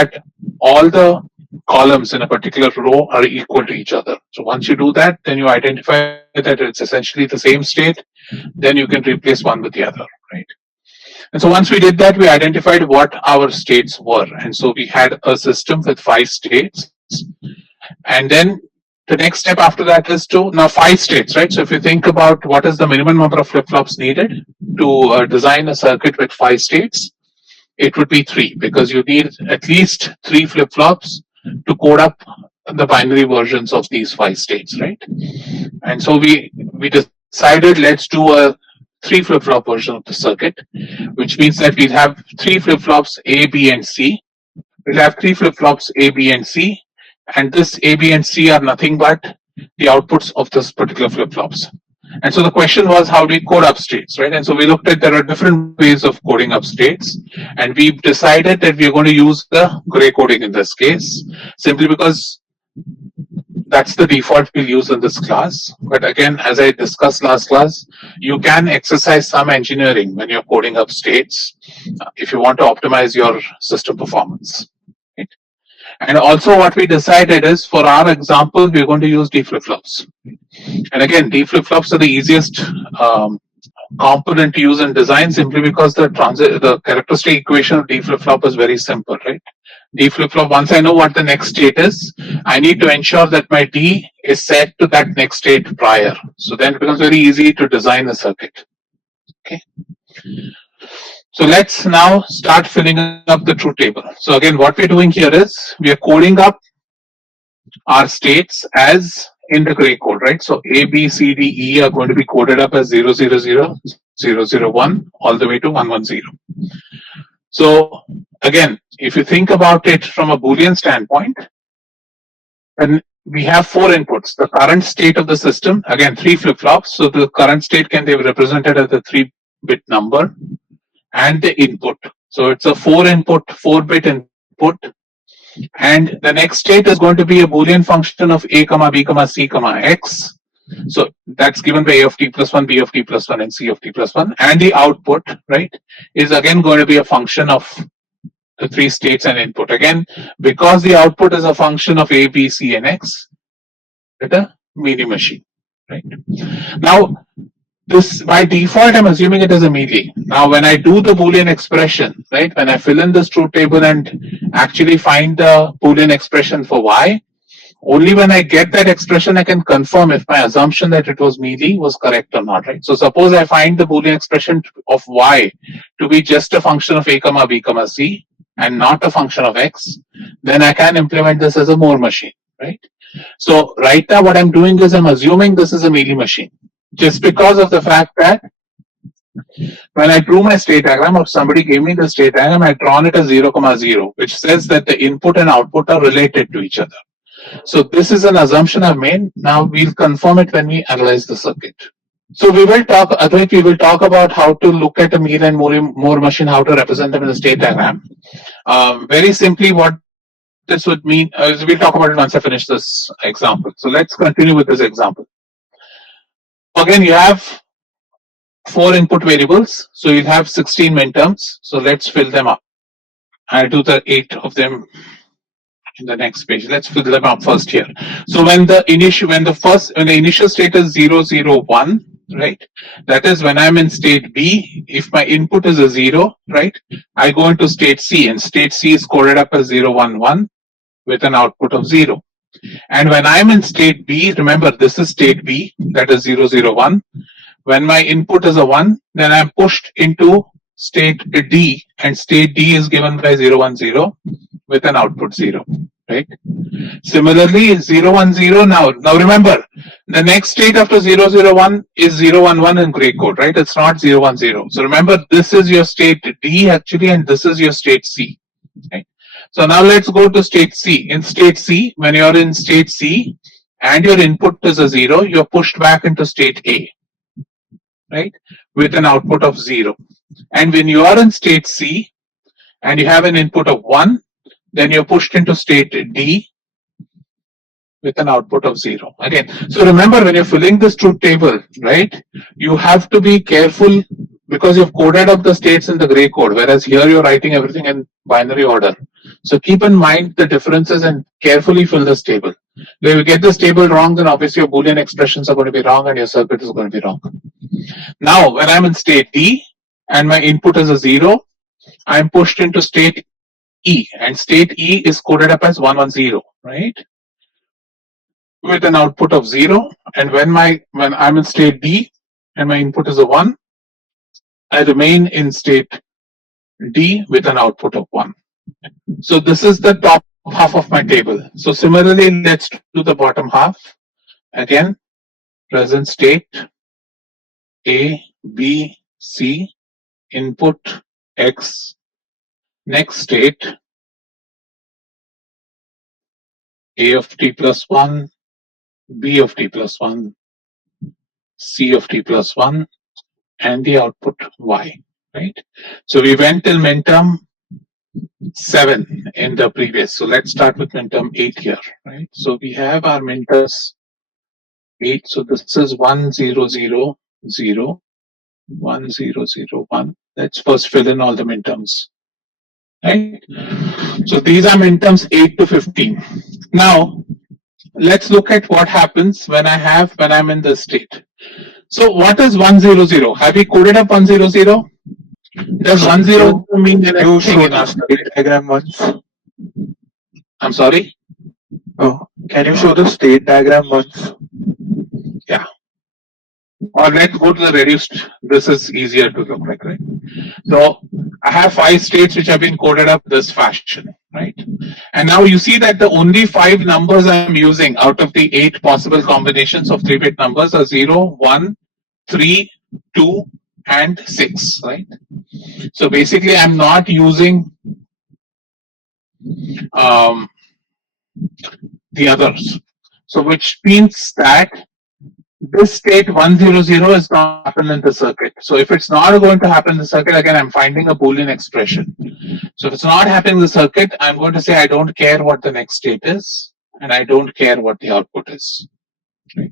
that all the columns in a particular row are equal to each other. So once you do that, then you identify that it's essentially the same state, then you can replace one with the other, right? And so once we did that, we identified what our states were. And so we had a system with 5 states. And then the next step after that is to, now 5 states, right? So if you think about what is the minimum number of flip-flops needed to design a circuit with 5 states, it would be 3, because you need at least 3 flip-flops to code up the binary versions of these 5 states, right? And so we decided, let's do a 3 flip-flop version of the circuit, which means that we'll have 3 flip-flops A, B, and C. We'll have 3 flip-flops A, B, and C, and this A, B, and C are nothing but the outputs of this particular flip-flops. And so the question was, how do we code up states, right? And so we looked at there are different ways of coding up states, and we decided that we're going to use the gray coding in this case, simply because that's the default we'll use in this class. But again, as I discussed last class, you can exercise some engineering when you're coding up states if you want to optimize your system performance. Right? And also what we decided is, for our example, we're going to use D flip-flops. And again, D flip-flops are the easiest component to use in design, simply because the characteristic equation of D flip-flop is very simple, right? D flip-flop, once I know what the next state is, I need to ensure that my D is set to that next state prior. So then it becomes very easy to design a circuit. Okay. So let's now start filling up the truth table. So again, what we're doing here is we are coding up our states as in the gray code, right? So A, B, C, D, E are going to be coded up as 0, 0, 0, 0, 0, 1, all the way to 1, 1, 0. So again, if you think about it from a Boolean standpoint, then we have 4 inputs. The current state of the system, again, 3 flip-flops. So the current state can be represented as a 3-bit number, and the input. So it's a 4-input, 4-bit input. And the next state is going to be a Boolean function of A, B, C, X. So that's given by A of t plus 1, B of t plus 1, and C of t plus 1. And the output, right, is again going to be a function of the 3 states and input. Again, because the output is a function of A, B, C, and X, with a mealy machine, right? Now, this by default, I'm assuming it is a mealy. Now, when I do the Boolean expression, right, when I fill in this truth table and actually find the Boolean expression for Y, only when I get that expression, I can confirm if my assumption that it was mealy was correct or not, right? So suppose I find the Boolean expression of Y to be just a function of A, B, C, and not a function of X, then I can implement this as a Moore machine, right? So right now what I'm doing is I'm assuming this is a mealy machine, just because of the fact that when I drew my state diagram, or somebody gave me the state diagram, I've drawn it as 0, 0, which says that the input and output are related to each other. So this is an assumption I've made. Now we'll confirm it when we analyze the circuit. So we will talk, Advait, we will talk about how to look at a mean and Moore machine, how to represent them in the state diagram. Very simply, what this would mean is we'll talk about it once I finish this example. So let's continue with this example. Again, you have 4 input variables, so you'll have 16 minterms. So let's fill them up. I'll do the 8 of them in the next page. Let's fill them up first here. So when the initial state is 0, 0, 1, right? That is when I'm in state B. If my input is a 0, right, I go into state C, and state C is coded up as 0, 1, 1 with an output of 0. And when I'm in state B, remember this is state B, that is 0, 0, 1. When my input is a 1, then I'm pushed into state D, and state D is given by 0, 1, 0 with an output 0, right? Similarly, 0, 1, 0. Now remember, the next state after 0, 0, 1 is 0, 1, 1 in gray code, right? It's not 0, 1, 0. So remember, this is your state D actually, and this is your state C, right? So now let's go to state C. In state C, when you're in state C and your input is a 0, you're pushed back into state A, right, with an output of 0. And when you are in state C and you have an input of 1, then you're pushed into state D with an output of 0. Again, so remember, when you're filling this truth table, right, you have to be careful because you've coded up the states in the gray code, whereas here you're writing everything in binary order. So keep in mind the differences and carefully fill this table. If you get this table wrong, then obviously your Boolean expressions are going to be wrong and your circuit is going to be wrong. Now, when I'm in state D and my input is a 0, I'm pushed into state E, and state E is coded up as 110, right? With an output of 0. And when I'm in state D and my input is a 1, I remain in state D with an output of 1. So this is the top half of my table. So similarly, let's do the bottom half. Again, present state A, B, C, input X, next state A of t plus 1, B of t plus 1, C of t plus 1, and the output Y, right? So we went till minterm 7 in the previous. So let's start with minterm 8 here, right? So we have our minterms 8. So this is 1 0 0 0 1 0 0 1. Let's first fill in all the minterms, right? So these are minterms 8 to 15. Now let's look at what happens when I'm in this state. So what is 100? Have we coded up 100? Does 100 mean anything in our state diagram once? I'm sorry? Oh, can you show the state diagram once? Yeah. Or let's go to the reduced. This is easier to look like, right? So I have 5 states which have been coded up this fashion, right? And now you see that the only 5 numbers I'm using out of the 8 possible combinations of 3-bit numbers are 0, 1, 3, 2, and 6, right? So basically I'm not using the others. So which means that this state 100 is going to happen in the circuit. So if it's not going to happen in the circuit, again, I'm finding a Boolean expression. So if it's not happening in the circuit, I'm going to say I don't care what the next state is, and I don't care what the output is. Right?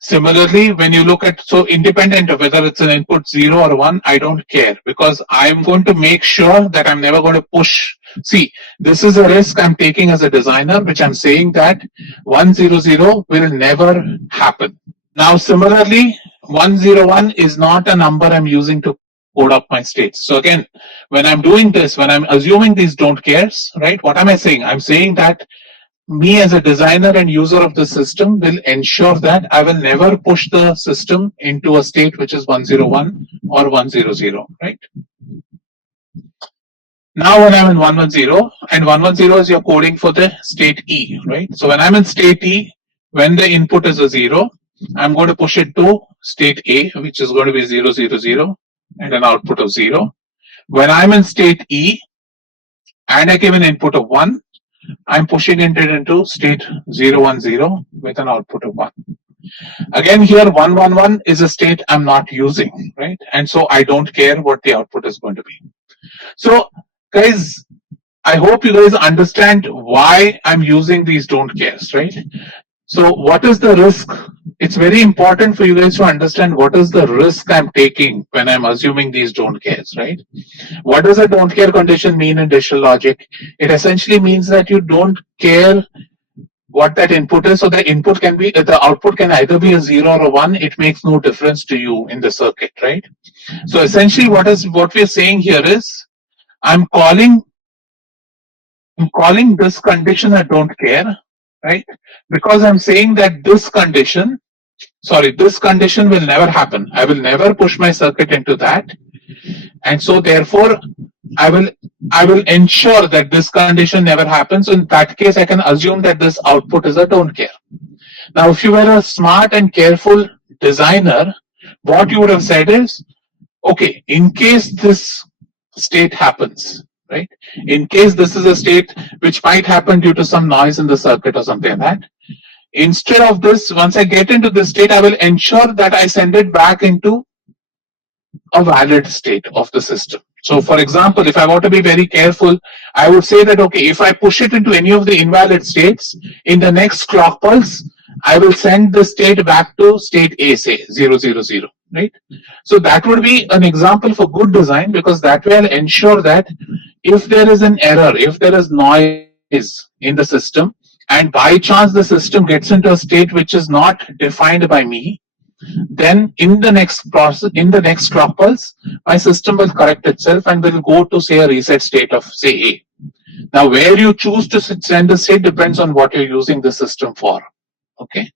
Similarly, when you look at, so independent of whether it's an input 0 or 1, I don't care, because I'm going to make sure that I'm never going to push. See, this is a risk I'm taking as a designer, which I'm saying that 100 will never happen. Now, similarly, 101 is not a number I'm using to code up my states. So again, when I'm doing this, when I'm assuming these don't cares, right? What am I saying? I'm saying that me as a designer and user of the system will ensure that I will never push the system into a state which is 101 or 100, right? Now when I'm in 110, and 110 is your coding for the state E, right? So when I'm in state E, when the input is a 0, I'm going to push it to state A, which is going to be 0, 0, 0, and an output of 0. When I'm in state E, and I give an input of 1, I'm pushing it into state 0, 1, 0 with an output of 1. Again, here 1, 1, 1 is a state I'm not using, right? And so I don't care what the output is going to be. So, guys, I hope you guys understand why I'm using these don't cares, right? So what is the risk? It's very important for you guys to understand what is the risk I'm taking when I'm assuming these don't cares, right? What does a don't care condition mean in digital logic? It essentially means that you don't care what that input is. So the input can be, the output can either be a 0 or a 1. It makes no difference to you in the circuit, right? So essentially what we're saying here is, I'm calling this condition a don't care, right? Because I'm saying that this condition will never happen. I will never push my circuit into that. And so therefore, I will ensure that this condition never happens. So in that case, I can assume that this output is a don't care. Now, if you were a smart and careful designer, what you would have said is, okay, in case this state happens, right? In case this is a state which might happen due to some noise in the circuit or something like that, instead of this, once I get into this state, I will ensure that I send it back into a valid state of the system. So for example, if I want to be very careful, I would say that, okay, if I push it into any of the invalid states, in the next clock pulse, I will send the state back to state A, say 0, 0, 0, right? So that would be an example for good design, because that way I'll ensure that if there is an error, if there is noise in the system, and by chance the system gets into a state which is not defined by me, then in the next process, in the next clock pulse, my system will correct itself and will go to say a reset state of say A. Now, where you choose to send the state depends on what you're using the system for. Okay,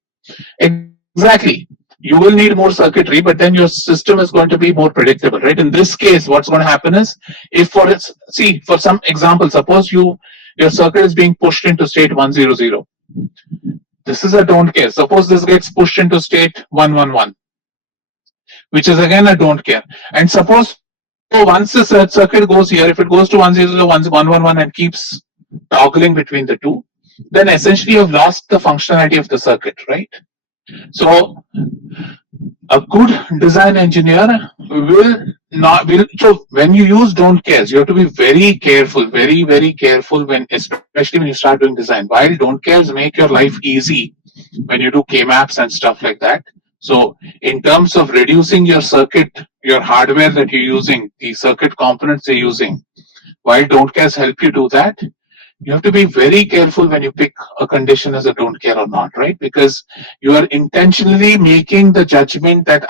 exactly. You will need more circuitry, but then your system is going to be more predictable, right? In this case, what's going to happen is, if for its see for some example, suppose your circuit is being pushed into state 100. This is a don't care. Suppose this gets pushed into state 111, which is again a don't care. And suppose so once the circuit goes here, if it goes to 100, 111 and keeps toggling between the two, then essentially you've lost the functionality of the circuit, right? So a good design engineer will not will so when you use don't cares, you have to be very careful, very careful when, especially when you start doing design. While don't cares make your life easy when you do K-maps and stuff like that. So in terms of reducing your circuit, your hardware that you're using, the circuit components you're using, while don't cares help you do that, you have to be very careful when you pick a condition as a don't care or not, right? Because you are intentionally making the judgment that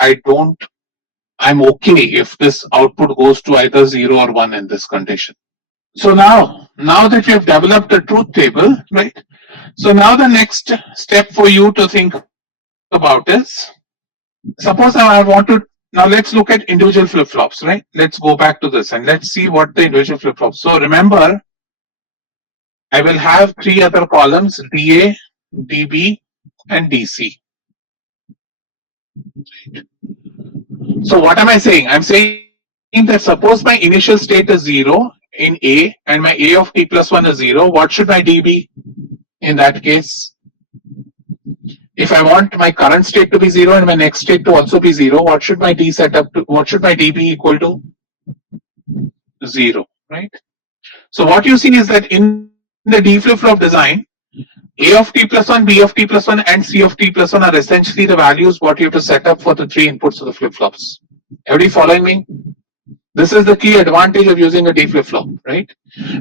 I'm okay if this output goes to either 0 or 1 in this condition. So now that you have developed a truth table, right? So now the next step for you to think about is, suppose I want to, now let's look at individual flip-flops, right? Let's go back to this and let's see what the individual flip-flops. So remember, I will have three other columns, DA, DB, and DC. So what am I saying? I'm saying that suppose my initial state is 0 in A and my A of t plus 1 is 0, what should my D be in that case? If I want my current state to be 0 and my next state to also be 0, what should my D set up to, what should my D be equal to? 0, right? So what you see is that in the D flip-flop design, A of t plus 1, B of t plus 1, and C of t plus 1 are essentially the values what you have to set up for the three inputs of the flip-flops. Everybody following me? This is the key advantage of using a D flip-flop, right?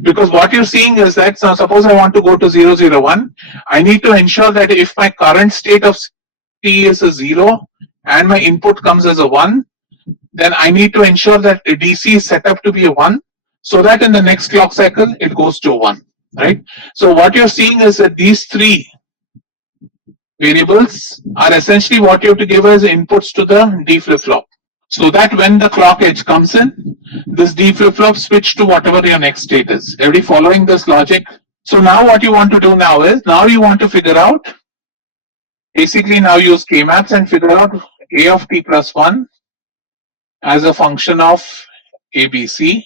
Because what you're seeing is that, so suppose I want to go to 001, I need to ensure that if my current state of C is a 0 and my input comes as a 1, then I need to ensure that the DC is set up to be a 1 so that in the next clock cycle it goes to a 1, right? So what you're seeing is that these three variables are essentially what you have to give as inputs to the D flip-flop. So that when the clock edge comes in, this D flip-flop switch to whatever your next state is. Everybody following this logic? So now what you want to do now is, now you want to figure out, basically now use K-maps and figure out A of t plus 1 as a function of ABC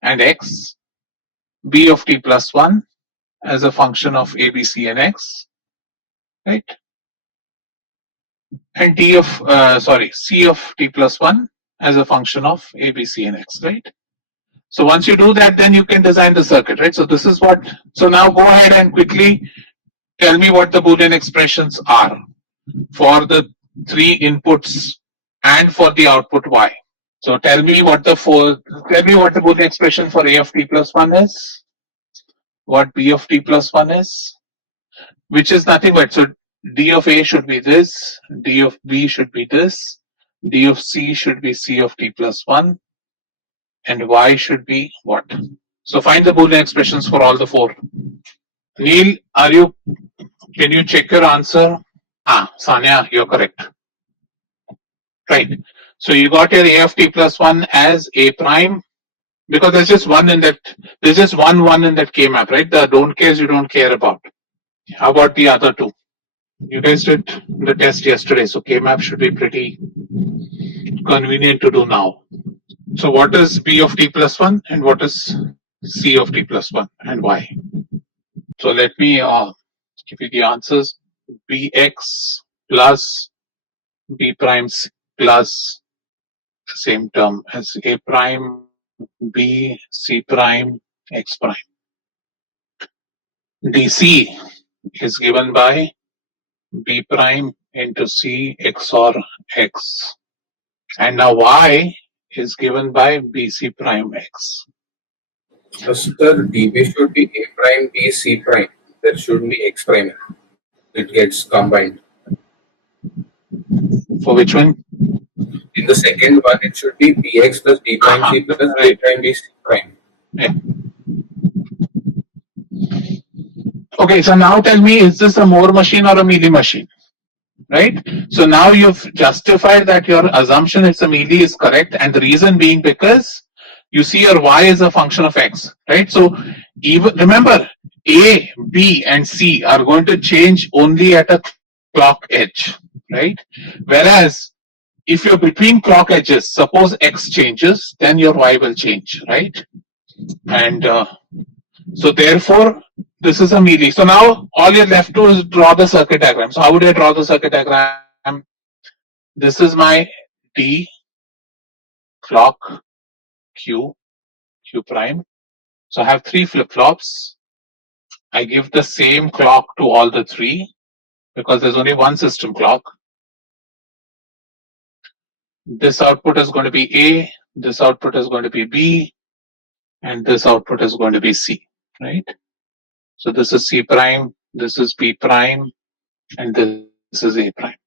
and X, B of t plus 1 as a function of ABC and X, right? And C of t plus 1 as a function of ABC and X, right? So once you do that, then you can design the circuit, right? So this is what, so now go ahead and quickly tell me what the Boolean expressions are for the three inputs and for the output Y. So tell me what the Boolean expression for A of t plus 1 is, what B of t plus 1 is, which is nothing but, so D of A should be this, D of B should be this, D of C should be C of t plus 1, and Y should be what? So find the Boolean expressions for all the four. Neil, can you check your answer? Sanya, you're correct. Right. So you got your A of t plus 1 as A prime, because there's just one in that, there's just one in that K map, right? The don't cares you don't care about. How about the other two? You guys did the test yesterday, so K map should be pretty convenient to do now. So what is B of t plus 1 and what is C of t plus 1 and why? So let me give you the answers. Bx plus B prime plus the same term as A prime, B, C prime, X prime. DC is given by B prime into C XOR X. And now Y is given by BC prime X. Sir, DB should be A prime, B, C prime. There should be X prime. It gets combined. For which one? In the second one, it should be BX plus D prime Uh-huh. C plus A Right. prime B C prime. Yeah. Okay, so now tell me, is this a Moore machine or a Mealy machine? Right? So now you've justified that your assumption it's a Mealy is correct, and the reason being because you see your y is a function of x, right? So even remember, A, B, and C are going to change only at a clock edge, right? Whereas if you're between clock edges, suppose x changes, then your y will change, right? And so therefore, this is a Mealy. So now all you're left to is draw the circuit diagram. So how would I draw the circuit diagram? This is my D clock Q, Q prime. So I have three flip-flops. I give the same clock to all the three because there's only one system clock. This output is going to be A, this output is going to be B, and this output is going to be C, right? So this is C prime, this is B prime, and this is A prime.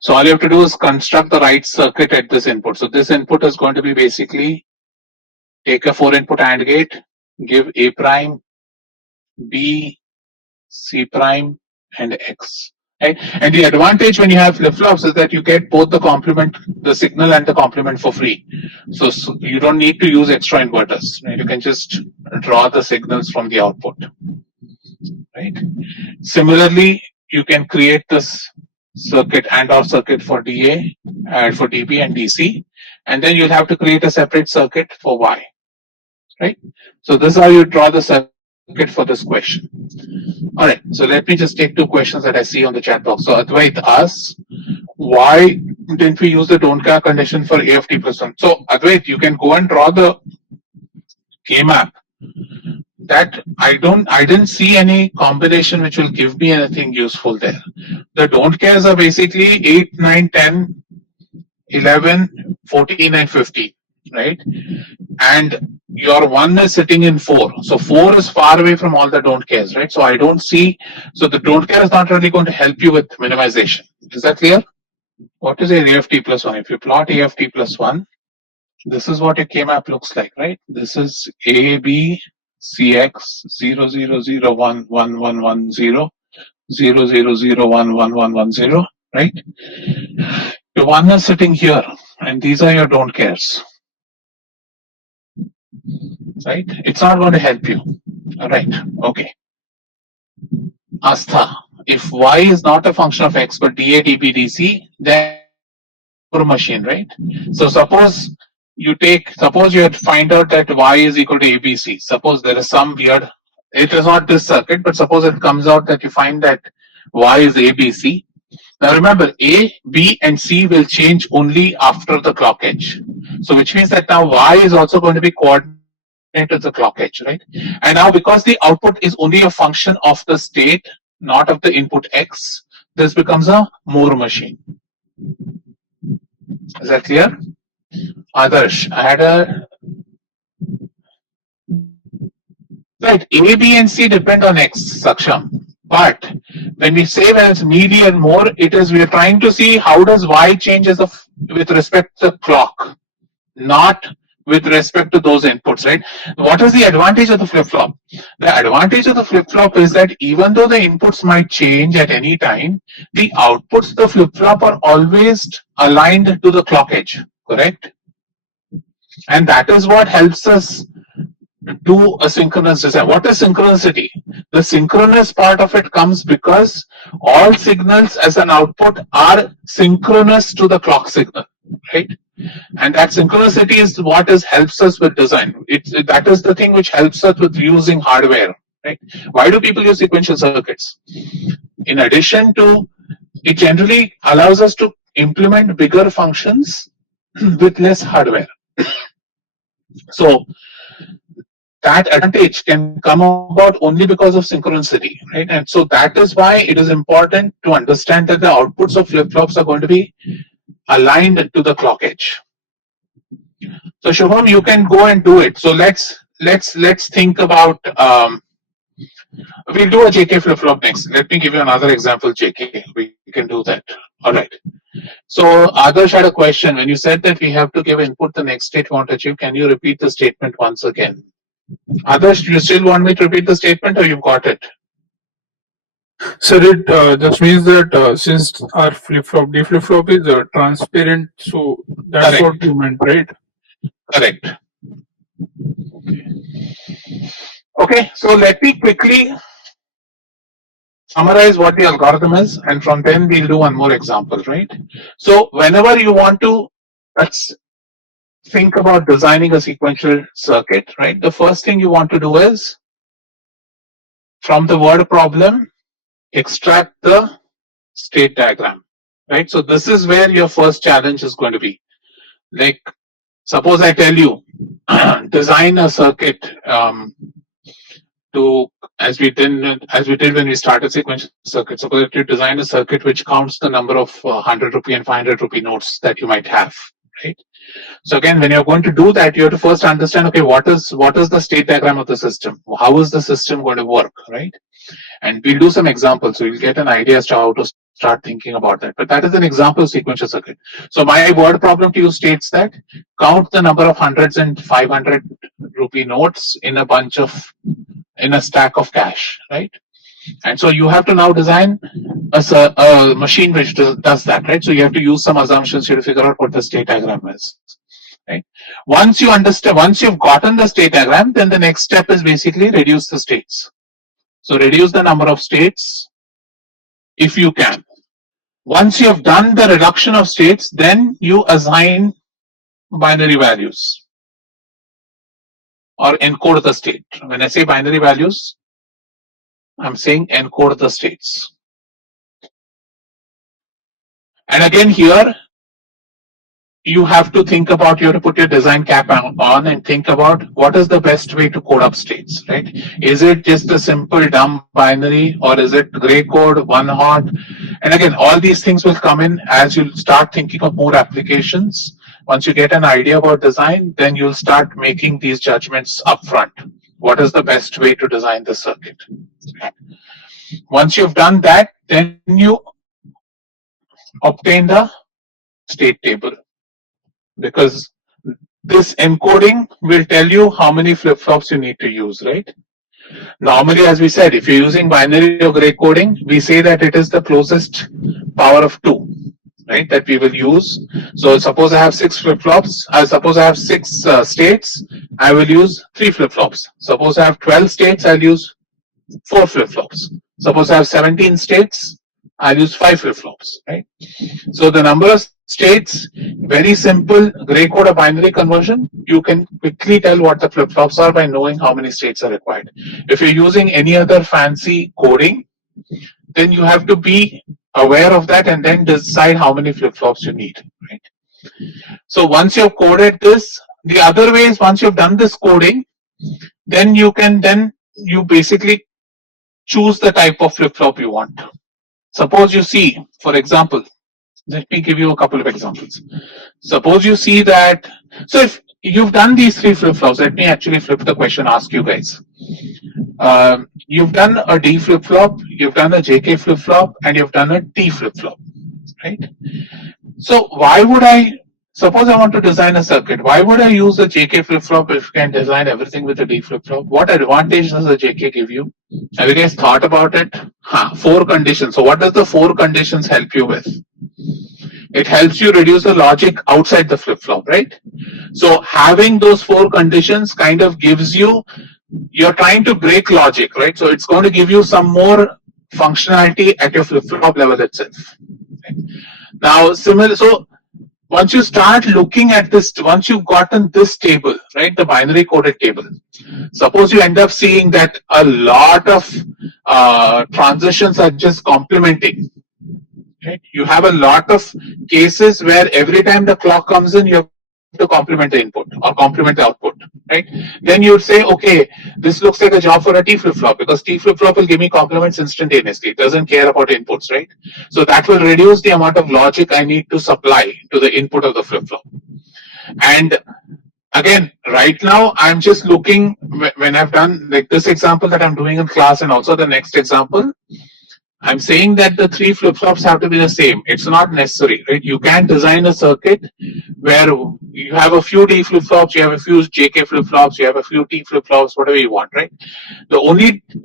So all you have to do is construct the right circuit at this input. So this input is going to be basically take a 4-input AND gate, give A prime, B, C prime, and X. Right? And the advantage when you have flip-flops is that you get both the complement, the signal and the complement for free. So you don't need to use extra inverters. Right? You can just draw the signals from the output. Right? Similarly, you can create this circuit and/or circuit for DA and for DB and DC, and then you'll have to create a separate circuit for Y. Right? So this is how you draw the circuit for this question. All right, so let me just take two questions that I see on the chat box. So Advait asks, why didn't we use the don't care condition for AFT plus 1? So Advait, you can go and draw the K-map. That I didn't see any combination which will give me anything useful there. The don't cares are basically 8, 9, 10, 11, 14, and 15, right? And your one is sitting in 4. So 4 is far away from all the don't cares, right? So I don't see, so the don't care is not really going to help you with minimization. Is that clear? What is a AFT plus 1? If you plot AFT plus 1, this is what your K-map looks like, right? This is A, B, CX 0001110 0001110, right? Your one is sitting here, and these are your don't cares, right? It's not going to help you. All right, okay. Astha, if y is not a function of x but dA, dB, dC, then Moore machine, right? So suppose you find out that y is equal to ABC. Suppose there is some weird, it is not this circuit, but suppose it comes out that you find that y is ABC. Now remember, A, B, and C will change only after the clock edge. So which means that now y is also going to be coordinated with the clock edge, right? And now because the output is only a function of the state, not of the input x, this becomes a Moore machine. Is that clear? Adarsh, I had a right. A, B, and C depend on X, Saksham. But when we say when it's Mealy and Moore, it is we are trying to see how does Y change as with respect to the clock, not with respect to those inputs, right? What is the advantage of the flip-flop? The advantage of the flip-flop is that even though the inputs might change at any time, the outputs of the flip-flop are always aligned to the clock edge, correct? And that is what helps us do a synchronous design. What is synchronicity? The synchronous part of it comes because all signals as an output are synchronous to the clock signal, right? And that synchronicity is what helps us with design. That is the thing which helps us with using hardware, right? Why do people use sequential circuits? In addition to, it generally allows us to implement bigger functions with less hardware. So that advantage can come about only because of synchronicity, right? And so that is why it is important to understand that the outputs of flip-flops are going to be aligned to the clock edge. So Shubham, you can go and do it. So let's let's think about. We'll do a JK flip flop next. Let me give you another example. JK, we can do that. All right. So Adarsh had a question. When you said that we have to give input the next state we want to achieve, can you repeat the statement once again? Adarsh, do you still want me to repeat the statement, or you've got it? So it just means that since our flip flop D flip flop is transparent, so that's Correct. what you meant, right? Correct. Okay, so let me quickly summarize what the algorithm is, and from then we'll do one more example, right? So whenever you want to, let's think about designing a sequential circuit, right? The first thing you want to do is, from the word problem, extract the state diagram, right? So this is where your first challenge is going to be. Like, suppose I tell you, design a circuit to, as we did when we started sequential circuit. Suppose if you design a circuit which counts the number of 100 rupee and 500 rupee notes that you might have, right? So again, when you're going to do that, you have to first understand, okay, what is the state diagram of the system? How is the system going to work, right? And we'll do some examples, so you'll get an idea as to how to start thinking about that. But that is an example of sequential circuit. So my word problem to you states that count the number of hundreds and 500 rupee notes in a stack of cash, right? And so you have to now design a machine which does that, right? So you have to use some assumptions here to figure out what the state diagram is, right? Once you understand, once you've gotten the state diagram, then the next step is basically reduce the states. So reduce the number of states if you can. Once you have done the reduction of states, then you assign binary values or encode the state. When I say binary values, I'm saying encode the states. And again here, you have to think about, you have to put your design cap on and think about what is the best way to code up states, right? Is it just a simple dumb binary, or is it gray code, one hot? And again, all these things will come in as you start thinking of more applications. Once you get an idea about design, then you'll start making these judgments upfront. What is the best way to design the circuit? Once you've done that, then you obtain the state table, because this encoding will tell you how many flip-flops you need to use, right? Normally, as we said, if you're using binary or gray coding, we say that it is the closest power of 2, right, that we will use. So suppose I have 6 flip-flops, suppose I have 6 states, I will use 3 flip-flops. Suppose I have 12 states, I'll use 4 flip-flops. Suppose I have 17 states, I'll use 5 flip-flops, right? So the number of states, very simple gray code or binary conversion, you can quickly tell what the flip-flops are by knowing how many states are required. If you're using any other fancy coding, then you have to be aware of that and then decide how many flip-flops you need, right? So once you've coded this, the other way is, once you've done this coding, then you basically choose the type of flip-flop you want. Suppose you see, for example, let me give you a couple of examples. Suppose you see that, so if you've done these 3 flip-flops, let me actually flip the question, ask you guys. You've done a D flip-flop, you've done a JK flip-flop, and you've done a T flip-flop, right? So why would suppose I want to design a circuit, why would I use a JK flip-flop if you can design everything with a D flip-flop? What advantage does a JK give you? Have you guys thought about it? 4 conditions. So what does the 4 conditions help you with? It helps you reduce the logic outside the flip-flop, right? So having those 4 conditions kind of gives you, you're trying to break logic, right? So it's going to give you some more functionality at your flip-flop level itself. Right? Now, so once you start looking at this, once you've gotten this table, right, the binary coded table, suppose you end up seeing that a lot of transitions are just complementing. Right? You have a lot of cases where every time the clock comes in, you have to complement the input or complement the output, right? Then you would say, okay, this looks like a job for a T flip-flop, because T flip-flop will give me complements instantaneously. It doesn't care about inputs, right? So that will reduce the amount of logic I need to supply to the input of the flip-flop. And again, right now, I'm just looking when I've done like this example that I'm doing in class and also the next example. I'm saying that the three flip-flops have to be the same. It's not necessary, right? You can design a circuit where you have a few D flip-flops, you have a few JK flip-flops, you have a few T flip-flops, whatever you want, right? The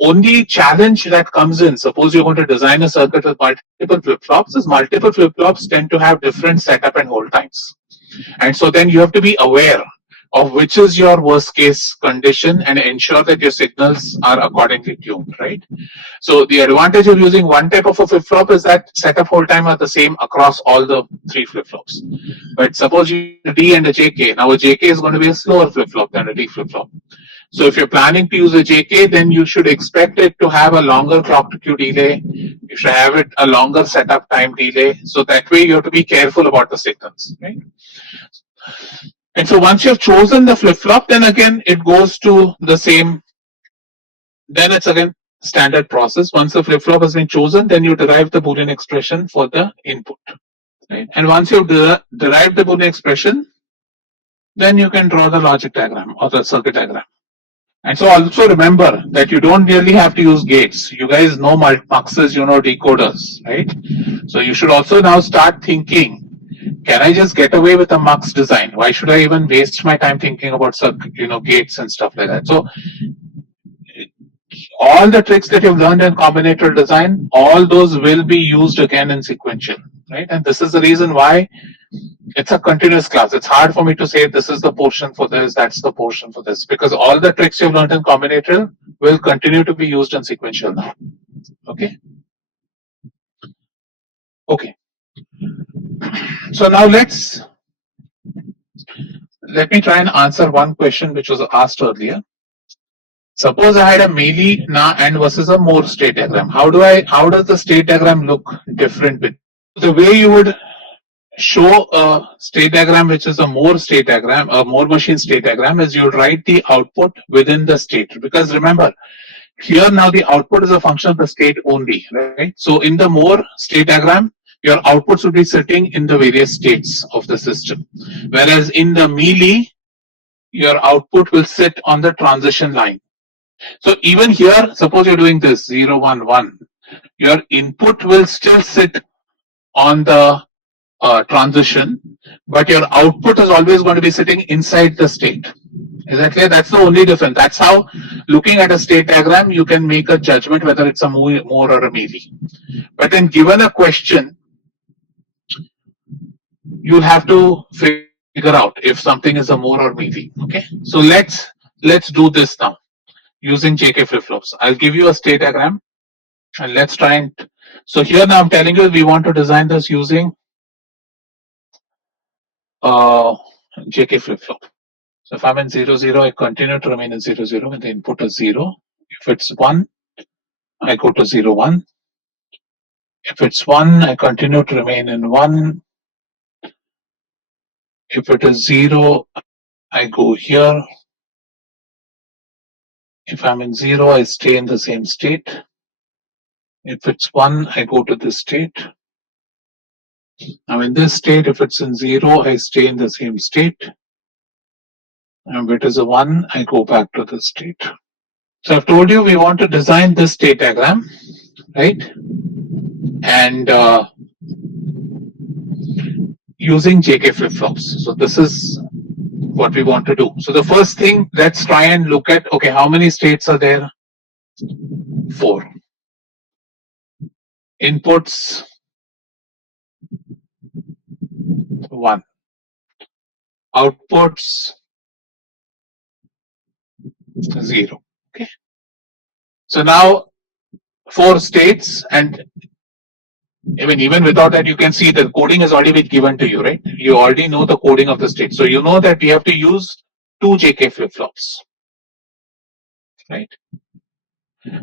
only challenge that comes in, suppose you're going to design a circuit with multiple flip-flops, is multiple flip-flops tend to have different setup and hold times. And so then you have to be aware of which is your worst case condition and ensure that your signals are accordingly tuned, right? So the advantage of using one type of a flip-flop is that setup hold time are the same across all the three flip-flops. But suppose you have a D and a JK. Now a JK is going to be a slower flip-flop than a D flip-flop. So if you're planning to use a JK, then you should expect it to have a longer clock to Q delay. You should have it a longer setup time delay. So that way you have to be careful about the signals, right? And so once you've chosen the flip-flop, then again it goes to the same. Then it's again standard process. Once the flip-flop has been chosen, then you derive the Boolean expression for the input. Right? And once you've derived the Boolean expression, then you can draw the logic diagram or the circuit diagram. And so also remember that you don't really have to use gates. You guys know muxes, you know decoders, right? So you should also now start thinking, can I just get away with a mux design? Why should I even waste my time thinking about gates and stuff like that? So all the tricks that you've learned in combinatorial design, all those will be used again in sequential, right? And this is the reason why it's a continuous class. It's hard for me to say this is the portion for this, that's the portion for this, because all the tricks you've learned in combinatorial will continue to be used in sequential now. Okay. Okay. So now let me try and answer one question which was asked earlier. Suppose I had a melee na and versus a more state diagram. How does the state diagram look different? The way you would show a state diagram which is a more state diagram, a more machine state diagram, is you write the output within the state. Because remember, here now the output is a function of the state only, right? So in the more state diagram, your outputs would be sitting in the various states of the system. Whereas in the melee, your output will sit on the transition line. So even here, suppose you're doing this 0, 1, 1, your input will still sit on the transition, but your output is always going to be sitting inside the state. Is that clear? That's the only difference. That's how, looking at a state diagram, you can make a judgment whether it's a more or a melee. But then given a question, you'll have to figure out if something is a more or melee. Okay. So let's do this now using JK flip-flops. I'll give you a state diagram and let's try and. So here now I'm telling you we want to design this using JK flip-flop. So if I'm in 0, 0, I continue to remain in 0, 0 when the input is 0. If it's 1, I go to 0, 1. If it's 1, I continue to remain in 1. If it is 0, I go here. If I'm in 0, I stay in the same state. If it's 1, I go to this state. Now in this state, if it's in 0, I stay in the same state. And if it is a 1, I go back to the state. So I've told you we want to design this state diagram, right? And using JK flip-flops. So this is what we want to do. So the first thing, let's try and look at, okay, how many states are there? 4. Inputs 1. Outputs 0. Okay. So now 4 states, and even without that, you can see the coding has already been given to you, right? You already know the coding of the state. So you know that we have to use 2 JK flip-flops, right?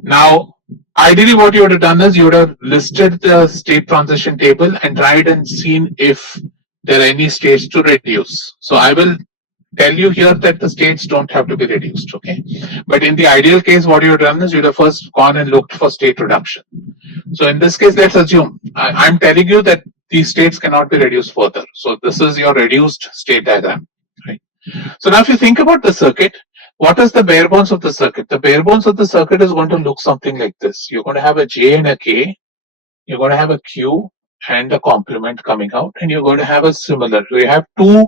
Now, ideally what you would have done is you would have listed the state transition table and tried and seen if there are any states to reduce. So I will tell you here that the states don't have to be reduced, okay? But in the ideal case, what you would have done is you would have first gone and looked for state reduction. So in this case, let's assume, I'm telling you that these states cannot be reduced further. So this is your reduced state diagram, right? So now if you think about the circuit, what is the bare bones of the circuit? The bare bones of the circuit is going to look something like this. You're going to have a J and a K, you're going to have a Q and a complement coming out, and you're going to have a similar. You have two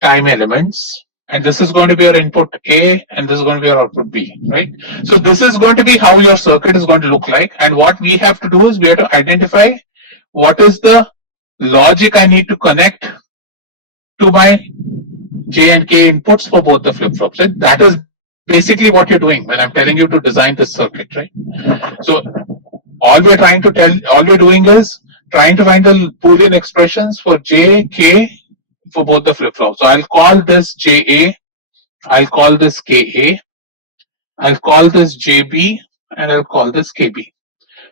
time elements, and this is going to be your input A and this is going to be your output B, right? So this is going to be how your circuit is going to look like, and what we have to do is we have to identify what is the logic I need to connect to my J and K inputs for both the flip-flops. Right? That is basically what you're doing when I'm telling you to design this circuit, right? So all we're doing is trying to find the Boolean expressions for J, K for both the flip-flops. So I'll call this JA, I'll call this KA, I'll call this JB, and I'll call this KB.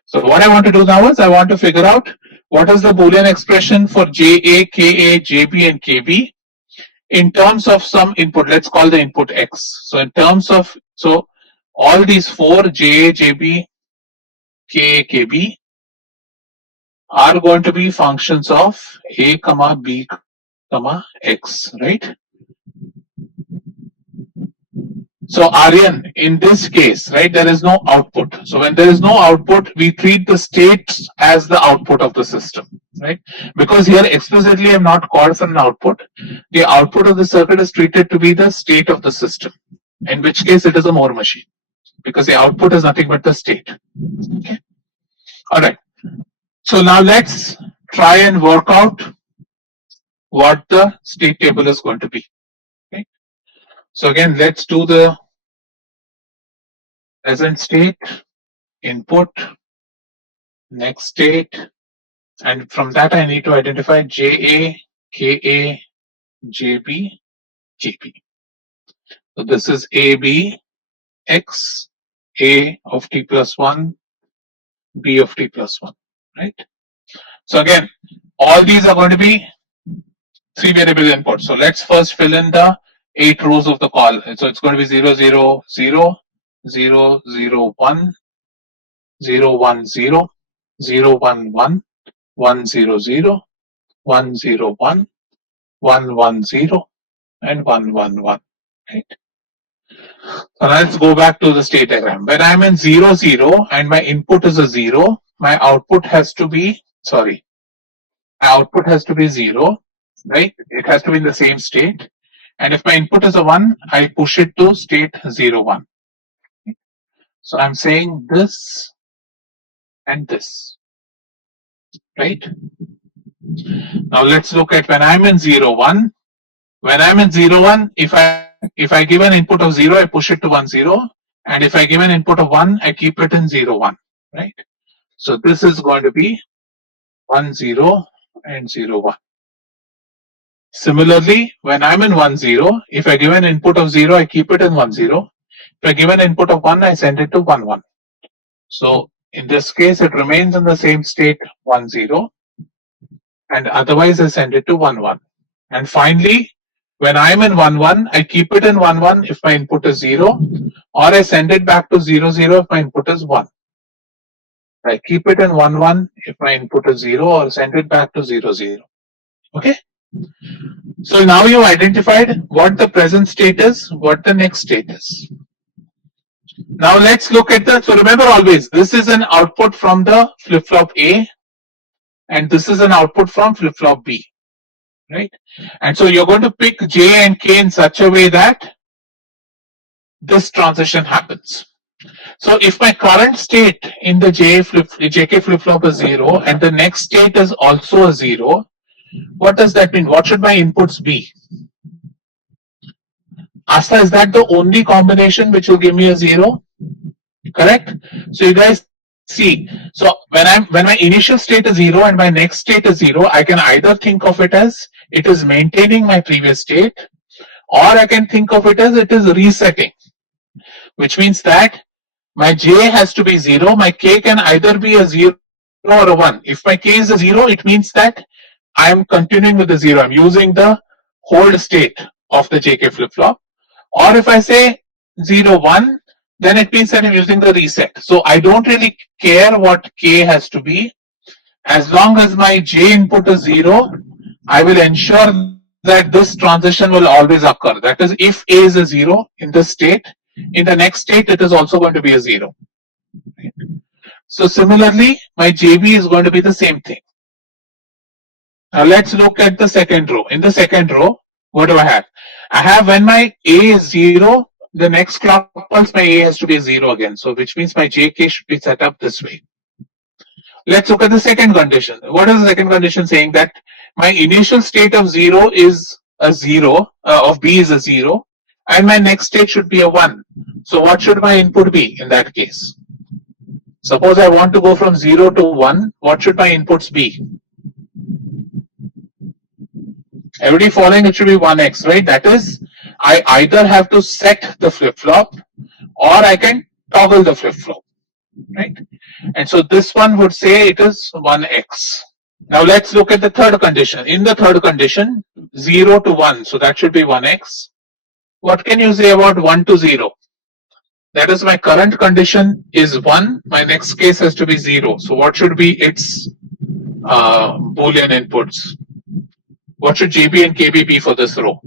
So what I want to do now is I want to figure out what is the Boolean expression for JA, KA, JB, and KB in terms of some input. Let's call the input X. So in terms of, so all these four JA, JB, KA, KB are going to be functions of A, B, X, right? So Aryan, in this case, right, there is no output. So when there is no output, we treat the states as the output of the system, right? Because here explicitly I'm not called for an output. The output of the circuit is treated to be the state of the system, in which case it is a Moore machine, because the output is nothing but the state. Okay. All right. So now let's try and work out what the state table is going to be. Okay. So again, let's do the present state, input, next state, and from that I need to identify JA, KA, JB, JB. So this is AB, X, A of t plus 1, B of t plus 1, right? So again, all these are going to be 3 variable inputs. So let's first fill in the 8 rows of the call. So it's going to be 0, 0, 0, 0, 0, 1, 0, 1, 0, 0, 1, 1, 1, 0, 0, 1, 0, 1, 1, 1, 0, and 1, 1, 1. Right? So let's go back to the state diagram. When I'm in 0, 0 and my input is a 0, my output has to be, my output has to be 0, right? It has to be in the same state. And if my input is a 1, I push it to state 0, 1. So I'm saying this and this, right? Now let's look at when I'm in 0, 1. When I'm in 0, 1, if I give an input of 0, I push it to 1, 0. And if I give an input of 1, I keep it in 0, 1, right? So this is going to be 1, 0 and 0, 1. Similarly, when I'm in 1, 0, if I give an input of 0, I keep it in 1, 0. If I give an input of 1, I send it to 1, 1. So in this case, it remains in the same state 1, 0. And otherwise, I send it to 1, 1. And finally, when I'm in 1, 1, I keep it in 1, 1 if my input is 0, or I send it back to 0, 0 if my input is 1. I keep it in 1, 1 if my input is 0, or send it back to 0, 0. Okay? So now you've identified what the present state is, what the next state is. Now let's look at the, so remember always, this is an output from the flip-flop A, and this is an output from flip-flop B, right? And so you're going to pick J and K in such a way that this transition happens. So if my current state in the JK flip-flop is 0, and the next state is also a 0, what does that mean? What should my inputs be? Asta, is that the only combination which will give me a 0? Correct? So you guys see, so when my initial state is 0 and my next state is 0, I can either think of it as it is maintaining my previous state, or I can think of it as it is resetting, which means that my J has to be 0, my K can either be a 0 or a 1. If my K is a 0, it means that I am continuing with the 0. I'm using the hold state of the JK flip-flop. Or if I say 0, 1, then it means that I'm using the reset. So I don't really care what K has to be. As long as my J input is 0, I will ensure that that this transition will always occur. That is, if A is a 0 in this state, in the next state it is also going to be a 0. So similarly, my JB is going to be the same thing. Now let's look at the second row. In the second row, what do I have? I have when my A is 0, the next clock pulse my A has to be 0 again. So which means my JK should be set up this way. Let's look at the second condition. What is the second condition saying? That my initial state of 0 is a 0, of B is a 0, and my next state should be a 1. So what should my input be in that case? Suppose I want to go from 0 to 1, what should my inputs be? Every following it should be 1x, right? That is, I either have to set the flip-flop or I can toggle the flip-flop, right? And so this one would say it is 1x. Now let's look at the third condition. In the third condition, 0 to 1, so that should be 1x. What can you say about 1 to 0? That is, my current condition is 1, my next case has to be 0. So what should be its Boolean inputs? What should JB and KB be for this row?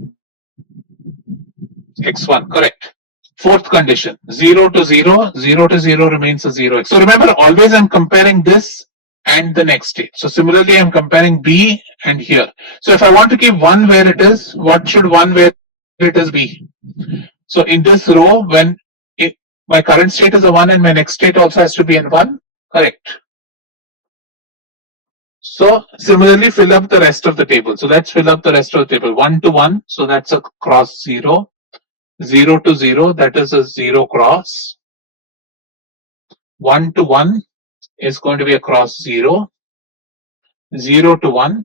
X1, correct. Fourth condition, 0 to 0, 0 to 0 remains a 0x. So remember, always I'm comparing this and the next state. So similarly, I'm comparing B and here. So if I want to keep 1 where it is, what should 1 where it is be? So in this row, when my current state is a 1 and my next state also has to be in 1, correct. So similarly, fill up the rest of the table. So let's fill up the rest of the table. 1 to 1, so that's a cross 0. 0 to 0, that is a 0 cross. 1 to 1 is going to be a cross 0. 0 to 1.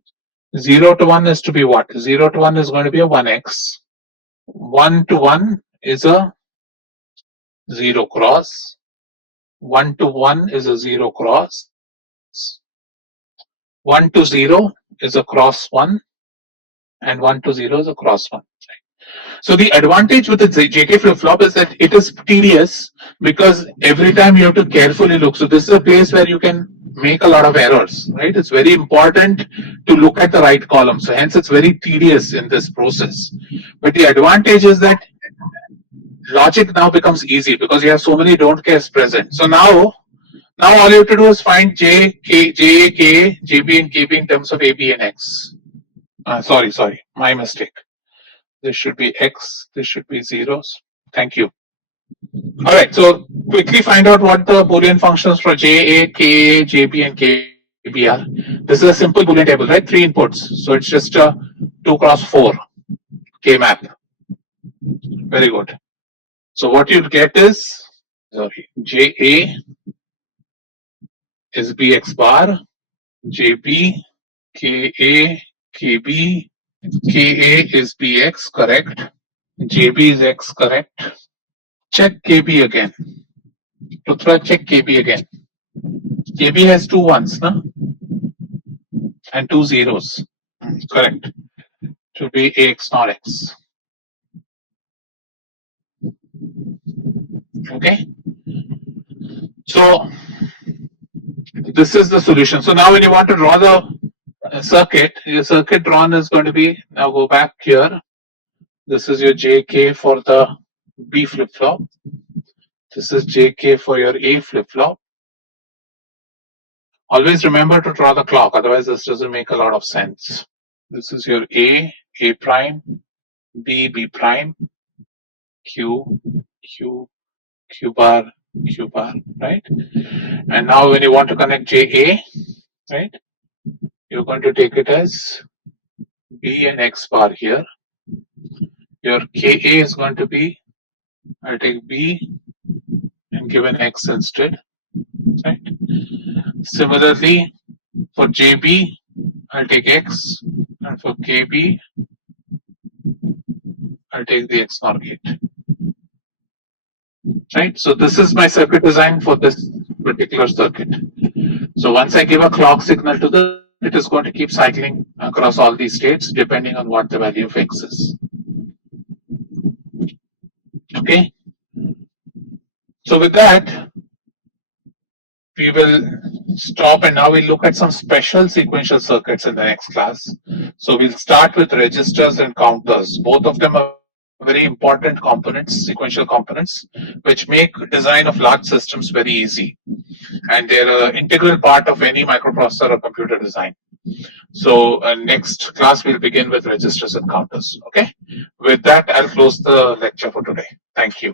0 to 1 is to be what? 0 to 1 is going to be a 1x. 1 to 1 is a 0 cross. 1 to 1 is a 0 cross. 1 to 0 is a cross 1. And 1 to 0 is a cross 1. So the advantage with the JK flip-flop is that it is tedious because every time you have to carefully look. So this is a place where you can make a lot of errors, right? It's very important to look at the right column. So hence it's very tedious in this process. But the advantage is that logic now becomes easy because you have so many don't cares present. So now all you have to do is find J, K, JB and KB in terms of AB and X. Sorry, my mistake. This should be X, this should be zeros. Thank you. All right, so quickly find out what the Boolean functions for JA, KA, JB, and KB are. This is a simple Boolean table, right? 3 inputs. So it's just a 2 cross 4 K map. Very good. So what you'll get is, sorry, JA is BX bar, JB, KA, KB, KA is BX, correct. JB is X, correct. Check KB again. Putra, check KB again. KB has 2 1s, na? And 2 zeros. Correct. Should be AX not X. Okay. So this is the solution. So now when you want to draw the circuit, your circuit drawn is going to be, now go back here. This is your JK for the B flip-flop. This is JK for your A flip-flop. Always remember to draw the clock, otherwise this doesn't make a lot of sense. This is your A prime, B prime, Q bar, right? And now when you want to connect JA, right, you're going to take it as B and X bar here. Your KA is going to be, I'll take B and give an X instead, right? Similarly, for JB, I'll take X, and for KB, I'll take the XOR gate. Right? So this is my circuit design for this particular circuit. So once I give a clock signal to this, it is going to keep cycling across all these states depending on what the value of X is. Okay. So with that, we will stop, and now we'll look at some special sequential circuits in the next class. So we'll start with registers and counters. Both of them are very important components, sequential components, which make design of large systems very easy. And they're an integral part of any microprocessor or computer design. So next class we'll begin with registers and counters. Okay. With that, I'll close the lecture for today. Thank you.